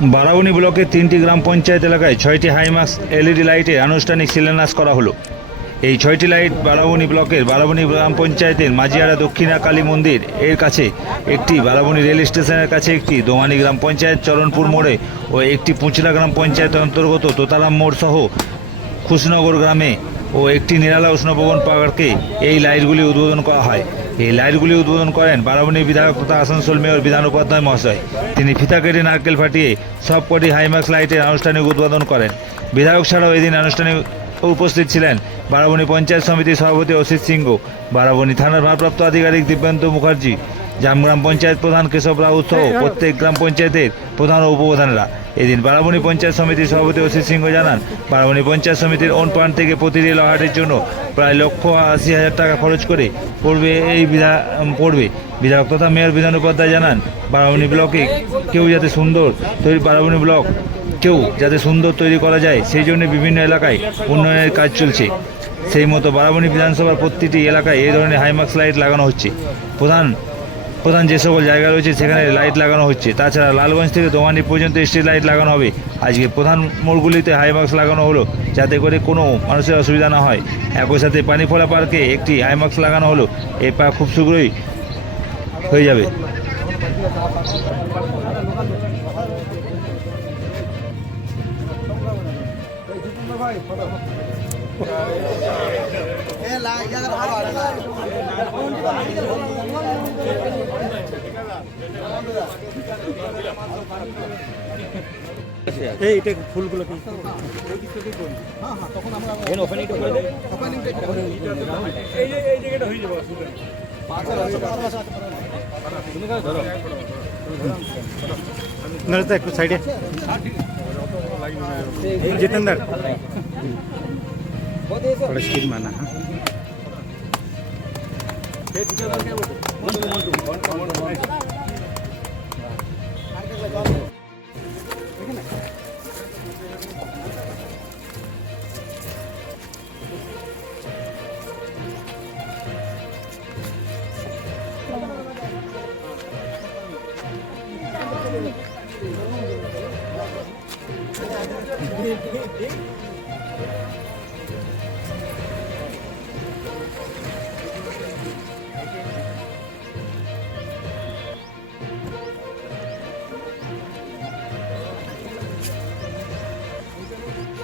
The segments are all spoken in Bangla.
বারাবণী ব্লকের 3টি গ্রাম পঞ্চায়েত এলাকায় 6টি হাইমাক্স এলইডি লাইটের আনুষ্ঠানিক শিলান্যাস করা হলো। এই 6টি লাইট বারাবণী ব্লকের বারাবণী গ্রাম পঞ্চায়েতের মাঝিয়ারা দক্ষিণা কালী মন্দির এর কাছে একটি, বারাবণী রেল স্টেশনের কাছে একটি, দোমানী গ্রাম পঞ্চায়েত চরণপুর মোড়ে ও একটি, পুঁচলা গ্রাম পঞ্চায়েতের অন্তর্গত তোতারাম মোড় সহ খুশনগর গ্রামে ও একটি নিরালা উষ্ণভবন পার্কে এই লাইটগুলি উদ্বোধন করা হয়। এই লাইটগুলি উদ্বোধন করেন বারাবণী বিধায়ক তথা আসানসোল মেয়র বিধান উপাধ্যায় মহাশয়। তিনি ফিতা কেটে নারকেল ফাটিয়ে সবকটি হাইমাক্স লাইটের আনুষ্ঠানিক উদ্বোধন করেন। বিধায়ক ছাড়াও এদিন আনুষ্ঠানিক উপস্থিত ছিলেন বারাবণী পঞ্চায়েত সমিতির সভাপতি অসিত সিংহ, বারাবণী থানার ভারপ্রাপ্ত আধিকারিক দিব্যেন্দু মুখার্জি, জামগ্রাম পঞ্চায়েত প্রধান কেশব রাউত সহ প্রত্যেক গ্রাম পঞ্চায়েতের প্রধান ও উপপ্রধানরা। এদিন বারাবণী পঞ্চায়েত সমিতির সভাপতি অসিত সিংহ জানান, বারাবণী পঞ্চায়েত সমিতির ওন ফান্ড থেকে প্রতিটি লহাটের জন্য প্রায় 1,80,000 টাকা খরচ করে পড়বে। বিধায়ক তথা মেয়র বিধান উপাধ্যায় জানান, বারাবণী ব্লকে কেউ যাতে সুন্দর তৈরি করা যায় সেই জন্য বিভিন্ন এলাকায় উন্নয়নের কাজ চলছে। সেই মতো বারাবণী বিধানসভার প্রতিটি এলাকায় এই ধরনের হাইমাক্স লাইট লাগানো হচ্ছে। প্রধান যে সকল জায়গা রয়েছে সেখানে লাইট লাগানো হচ্ছে। তাছাড়া লালগঞ্জ থেকে দোমানি পর্যন্ত স্ট্রিট লাইট লাগানো হবে। আজকে প্রধান মোড়গুলিতে হাইমাক্স লাগানো হলো যাতে করে কোনো মানুষের অসুবিধা না হয়। একই সাথে পানিফোলা পার্কে একটি হাইমাক্স লাগানো হলো। এই পার্ক খুব শীঘ্রই হয়ে যাবে। এইটা ফুলগুলো একটু সাইডে জিতেন্দার স্কিন মানা।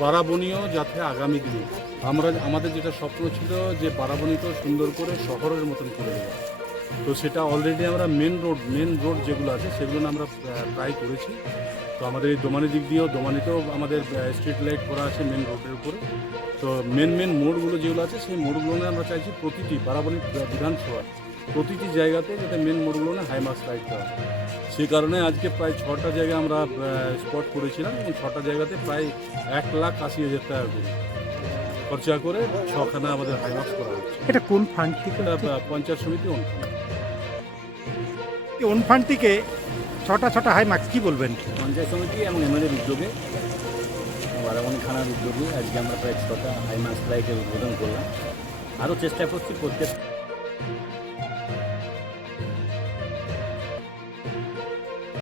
বারাবণীও যাতে আগামী দিনে আমাদের যেটা স্বপ্ন ছিল যে বারাবণীকেও সুন্দর করে শহরের মতন করে দেওয়া, তো সেটা অলরেডি আমরা মেন রোড যেগুলো আছে সেগুলো আমরা ট্রাই করেছি। তো আমাদের এই দোমানি দিক দিয়েও, দোমানিতেও আমাদের স্ট্রিট লাইট করা আছে মেন রোডের উপরে। তো মেন মোড়গুলো যেগুলো আছে সেই মোড়গুলো আমরা চাইছি প্রতিটি বারাবণী বিধানসভার প্রতিটি জায়গাতে যাতে মেন মোড়গুলো হাইমাক্স লাইট দেওয়া। সেই কারণে আজকে প্রায় 6টা জায়গায় আমরা স্পট করেছিলাম এবং 6টা জায়গাতে প্রায় 1,80,000 টাকা করে খরচা করে 6খানা আমাদের হাইমাক্স করা হচ্ছে। এটা কোন ফান্ড থেকে? পঞ্চায়েত সমিতি ওন ফান্ড থেকে ছটা হাইমাক্স কি বলবেন? পঞ্চায়েত সমিতি এবং এমএলএর উদ্যোগে, বারাবণী থানার উদ্যোগে আজকে আমরা প্রায় 6টা হাইমাক্স লাইটের উদ্বোধন করলাম। আরও চেষ্টা করছি প্রত্যেক